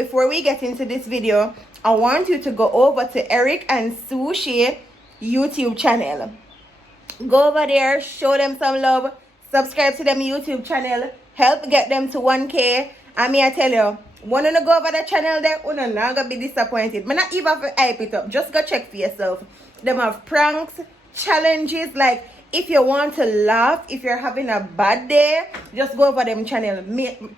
before we get into this video, I want you to go over to Eric and Sushi YouTube channel. Go over there, show them some love, subscribe to them YouTube channel, help get them to 1K. And me I tell you, when you go over the channel there, you're not gonna be disappointed. But not even for hype it up, just go check for yourself. Them have pranks, challenges, like if you want to laugh, if you're having a bad day, just go over them channel.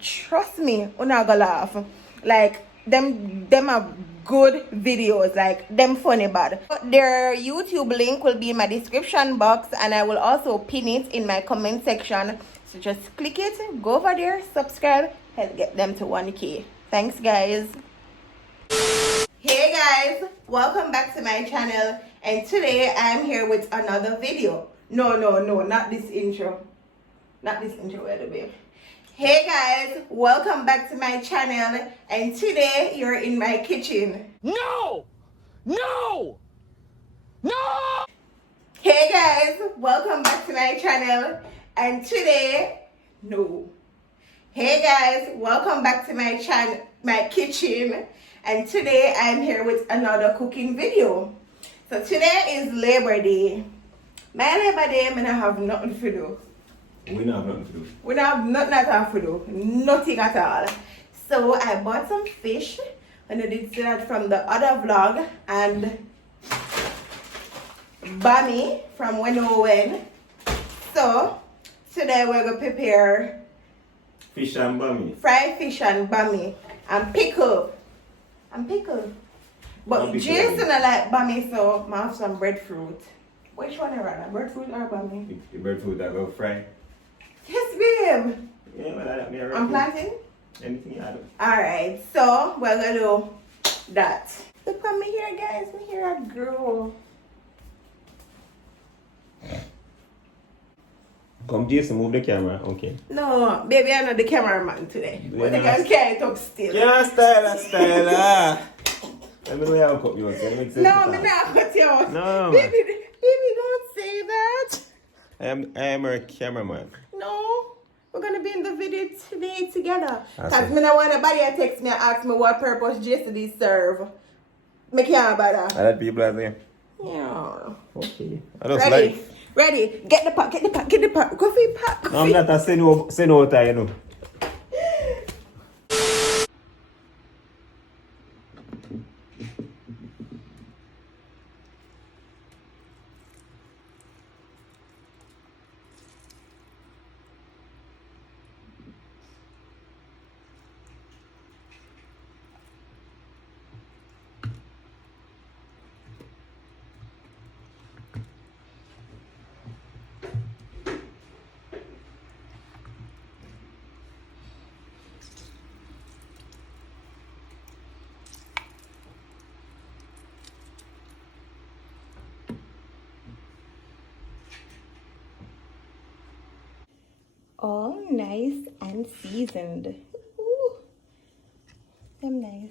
Trust me, you're not gonna laugh. Like them have good videos, like them funny bad. Their YouTube link will be in my description box, and I will also pin it in my comment section. So just click it, go over there, subscribe, help get them to 1K. Thanks guys. Hey guys, welcome back to my channel, and today I'm here with another video. No, not this intro. Not this intro, where the babe. Hey guys, welcome back to my channel, and today you're in my kitchen. No! No! No! Hey guys, welcome back to my channel, and today, Hey guys, welcome back to my channel, my kitchen, and today I'm here with another cooking video. So today is Labor Day. My Labor Day, I don't have nothing to do. We don't have nothing to do. We don't have nothing at all to do. Nothing at all. So I bought some fish, and I did see that from the other vlog, and bami from When Oh When. So today we're going to prepare Fish and bami. fried fish and bami and pickle. But And pickle. Jason I like bami, so I have some breadfruit. Which one I rather, breadfruit or bami? The breadfruit that go fry. Yes, babe. Yeah, but I don't know. I'm planting. Anything you do. Alright, so we're gonna do that. Look at me here, guys. Me here I grow. Come, Jason, move the camera. Okay. No, baby, I'm not the cameraman today. Yeah, But the no. guys can't talk still. Yeah, style. Let me know how to cut you out. No, me not cut you out. No, Baby, baby, don't say that. I am a cameraman. No, we're gonna be in the video today together. I Cause see. me not want nobody to text me and ask me what purpose JCD serve. Me can't bother. I let people out there. Yeah. Okay. I just Ready? like. Ready? Get the pot. Coffee pot. No, I'm not a say no time, you know. All nice and seasoned. Ooh, them nice.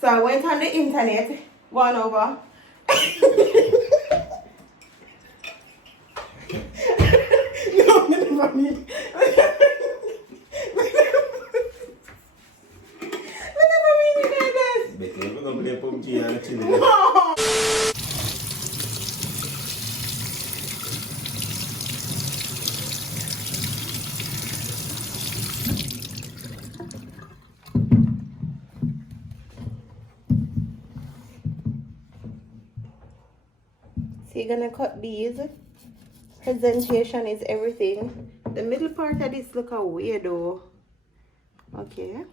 So I went on the internet, gone over, No, me never mean. Me never mean it like this. Becky, we're gonna play PUBG and chilling. No. So you're gonna cut these. Presentation is everything. The middle part of this look a weird though. Okay.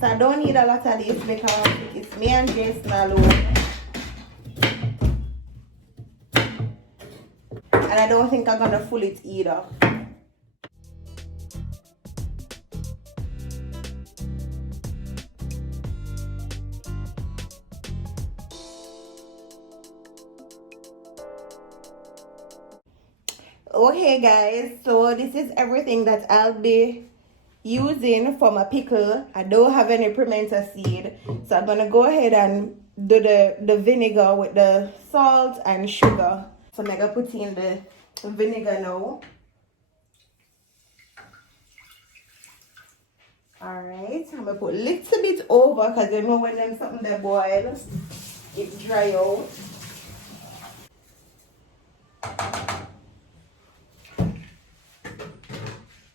So I don't need a lot of this because it's me and Jason alone. And I don't think I'm gonna full it either. Okay guys, so this is everything that I'll be using for my pickle. I don't have any pimento seed, so I'm gonna go ahead and do the vinegar with the salt and sugar. So I'm gonna put in the vinegar now. Alright, I'm gonna put a little bit over because you know when them something they boil, it dry out.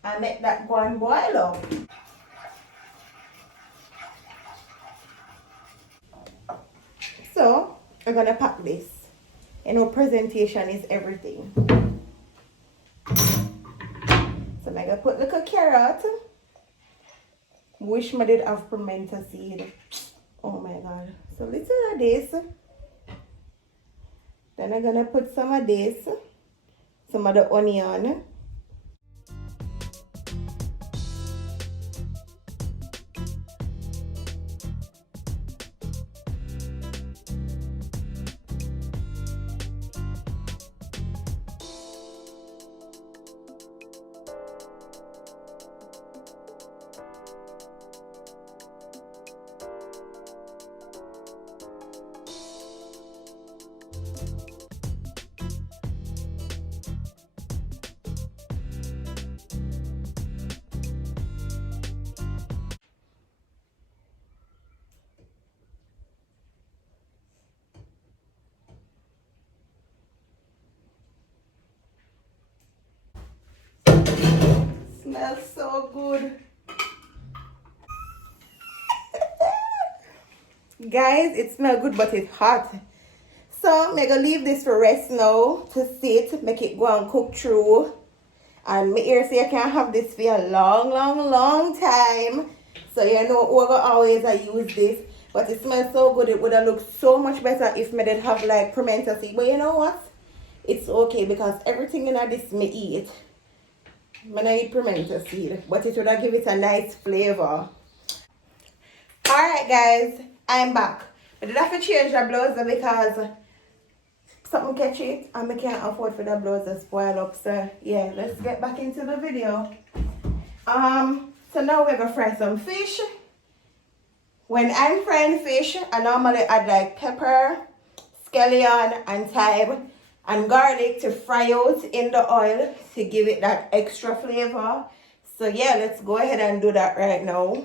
And make that go and boil up. So I'm gonna pack this. You know, presentation is everything. So I'm gonna put little carrot. Wish I did have pimento seed. Oh my god. So little of this. Then I'm gonna put some of this. Some of the onion. Smells so good. Guys, it smells good but it's hot. So I'm gonna leave this for rest now to sit, make it go and cook through. And my ear say I can have this for a long time. So you know we're gonna always use this. But it smells so good. It would have looked so much better if I did have like pimento seed. But you know what? It's okay because everything in this me eat. I don't eat pimento seed, but it would have give it a nice flavor. Alright guys, I'm back. I did have to change the blouse because something catch it and I can't afford for the blouse to spoil up. So yeah, let's get back into the video. So now we're gonna fry some fish. When I'm frying fish, I normally add like pepper, scallion and thyme and garlic to fry out in the oil to give it that extra flavor. So yeah, let's go ahead and do that right now.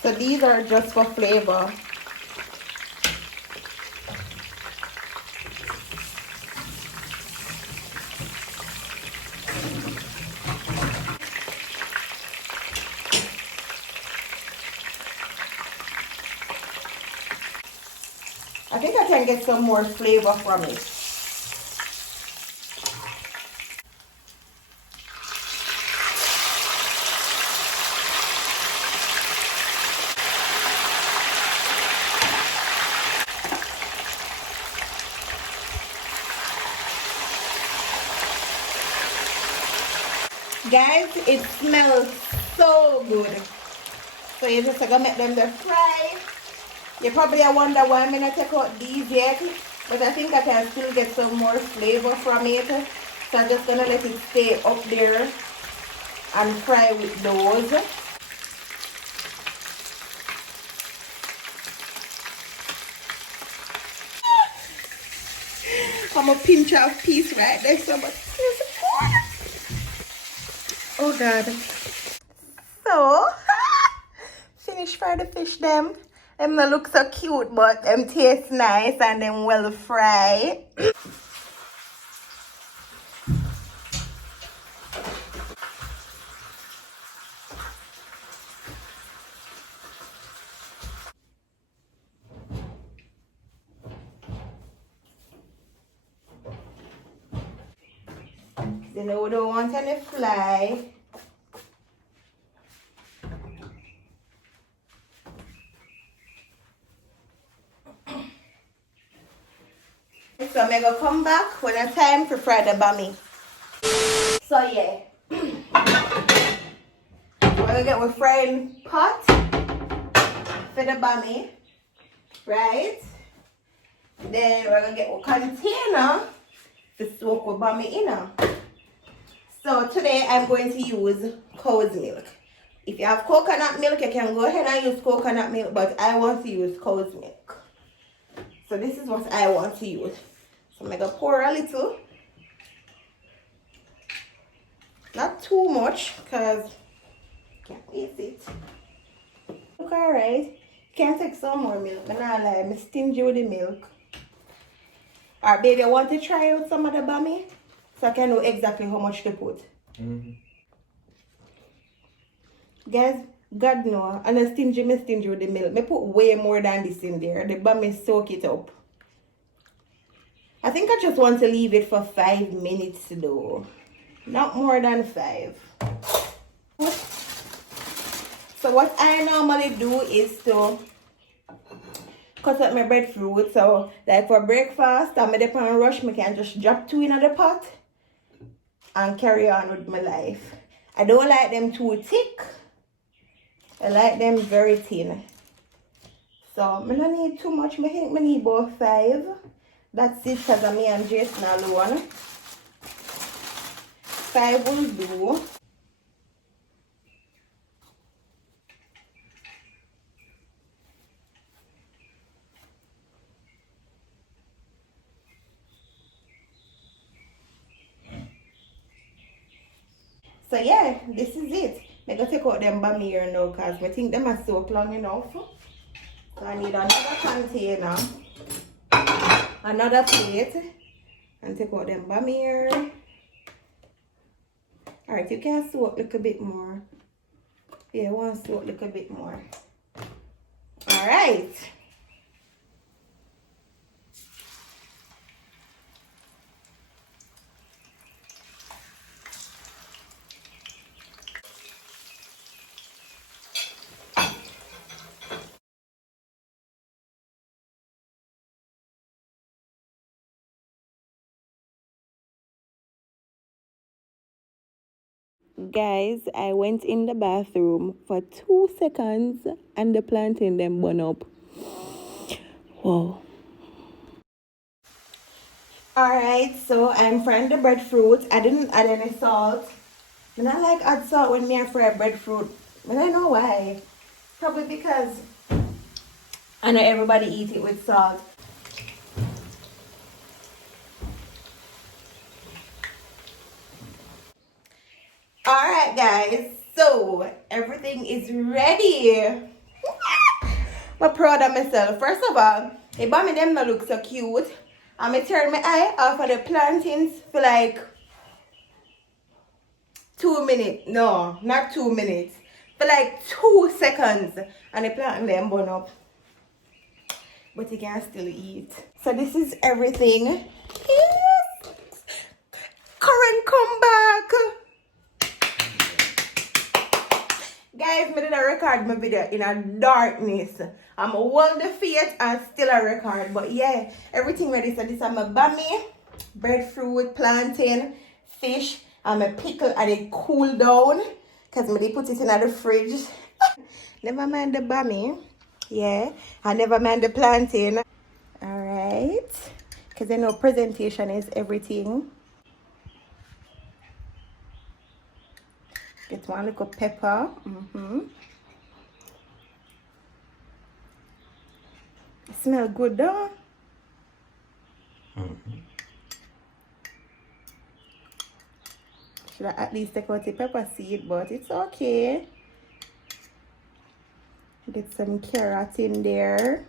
So these are just for flavor. I think I can get some more flavor from it. Guys, it smells so good. So you just gonna make them the fry. You probably wonder why I'm gonna take out these yet, but I think I can still get some more flavor from it. So I'm just gonna let it stay up there and fry with those. I'm a pinch of piece right there, so much. Oh God. So, finish fry the fish them. Them no look so cute, but them taste nice and them well fry. You know, we don't want any fly. So I'm gonna come back when it's time to fry the bami. So yeah, we're gonna get our frying pot for the bami, right? Then we're gonna get our container to soak our bami in. So today I'm going to use cow's milk. If you have coconut milk, you can go ahead and use coconut milk, but I want to use cow's milk. So this is what I want to use. So I'm gonna pour a little. Not too much, because can't waste it. Look alright. Can take some more milk. I'm not like, I'm stingy with the milk. Alright, baby, I want to try out some of the bami, so I can know exactly how much to put. Guys, God know, I'm stingy with the milk. I put way more than this in there. The bami soak it up. I think I just want to leave it for 5 minutes though. Not more than 5. So what I normally do is to cut up my breadfruit. So like for breakfast, I'm in a rush, I can just drop 2 in the pot and carry on with my life. I don't like them too thick. I like them very thin. So I don't need too much. I think I need about 5. That's it because I'm me and Jason alone. 5 will do. So yeah, this is it. I'm going to take out them bami here now because I think them are soaked long enough. So I need another container, another plate, and take out them bami here. Alright, you can soak a little bit more. Yeah, one soak a little bit more. Alright. Guys, I went in the bathroom for 2 seconds and the plantain them burn up. Wow. Alright, so I'm frying the breadfruit. I didn't add any salt. And I like add salt when me fry breadfruit. I don't know why. Probably because I know everybody eat it with salt. Alright guys, so everything is ready. I'm proud of myself. First of all, the bami them no look so cute. I'm going to turn my eye off of the plantains for like 2 minutes. No, not 2 minutes. For like 2 seconds. And the plantain them burn up. but you can still eat. So this is everything. Yes. Karen, come back. Guys, I did a record my video in a darkness. I'm hold the feet and still a record. But yeah, everything ready. So this is my bami, breadfruit, plantain, fish, and my pickle and it cool down. Because I put it in the fridge. Never mind the bami. Yeah, I never mind the plantain. Alright. Because I know presentation is everything. Get one little pepper. Smell good though. Should I at least take out the pepper seed, but it's okay. Get some carrot in there.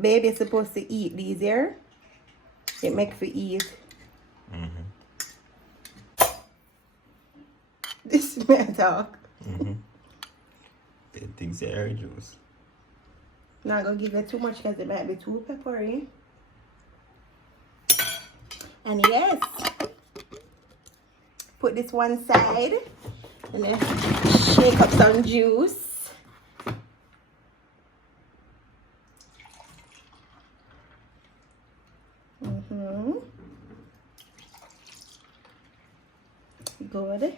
Baby's supposed to eat these here. It makes for eat. This is my talk. It thinks they're juice. Not gonna give it too much because it might be too peppery. And yes, put this one side and then shake up some juice. Good.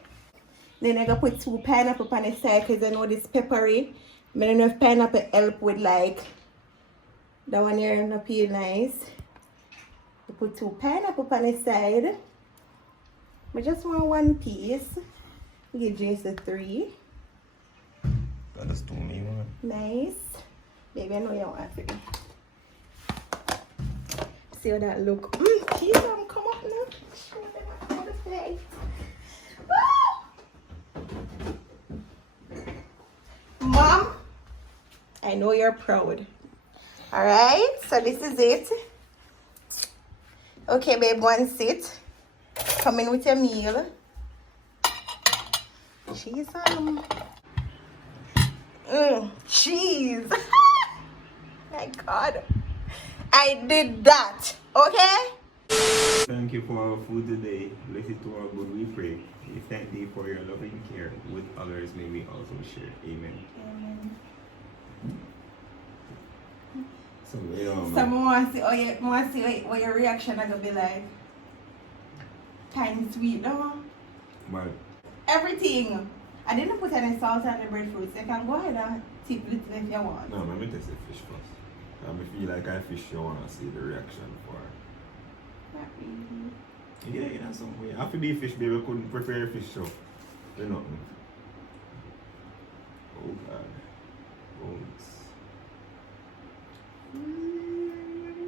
Then I gonna put 2 pineapple on the side because I know this peppery. I don't know if pineapple help with like that one here not feel nice. I put 2 pineapple on the side. I just want 1 piece. Give Jason 3. That is too me one. Nice. Baby, I know you don't want 3. See how that look. Cheese don't come up now. Show them how to play. Mom, I know you're proud. Alright, so this is it. Okay, babe, 1 sit. Come in with your meal. Cheese cheese. My God. I did that. Okay? Thank you for our food today. Bless it to our good, we pray. We thank thee for your loving care. With others may we also share. Amen. So, Someone wants to see what your reaction is going to be like. Kind of sweet, though. But Everything. I didn't put any salt on the breadfruit, so you can go ahead and tip it if you want. no, let me taste the fish first. I feel like I fish you want to see the reaction for. Not really. Yeah, you know, some way. After the fish, baby, couldn't prepare fish so. You know. Oh God. Bones.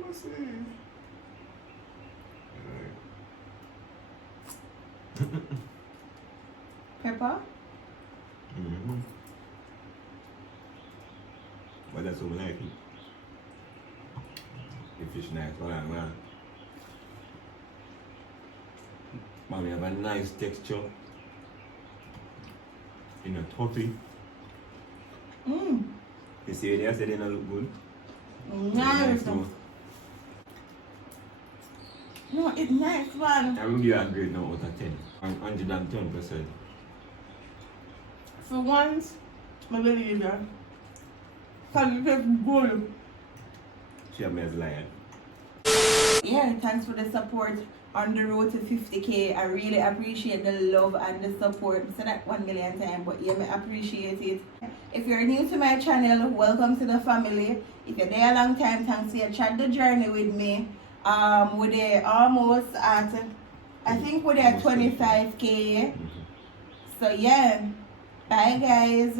What's it? Pepper? But that's what we like. The fish nice. Hold on. Mommy have a nice texture. In a toffee. You see what they said they don't look good? Nice. No, it's nice one. I will give you a grade now out of 10. 110%. For once, my believe that. Because it tastes good. She have me as a lion. Yeah, thanks for the support on the road to 50K. I really appreciate the love and the support. I said that 1 million times, but yeah, I appreciate it. If you're new to my channel, welcome to the family. If you're there a long time, thanks for your chat the journey with me. We're there almost at, I think we're there at 25K. So yeah, bye guys.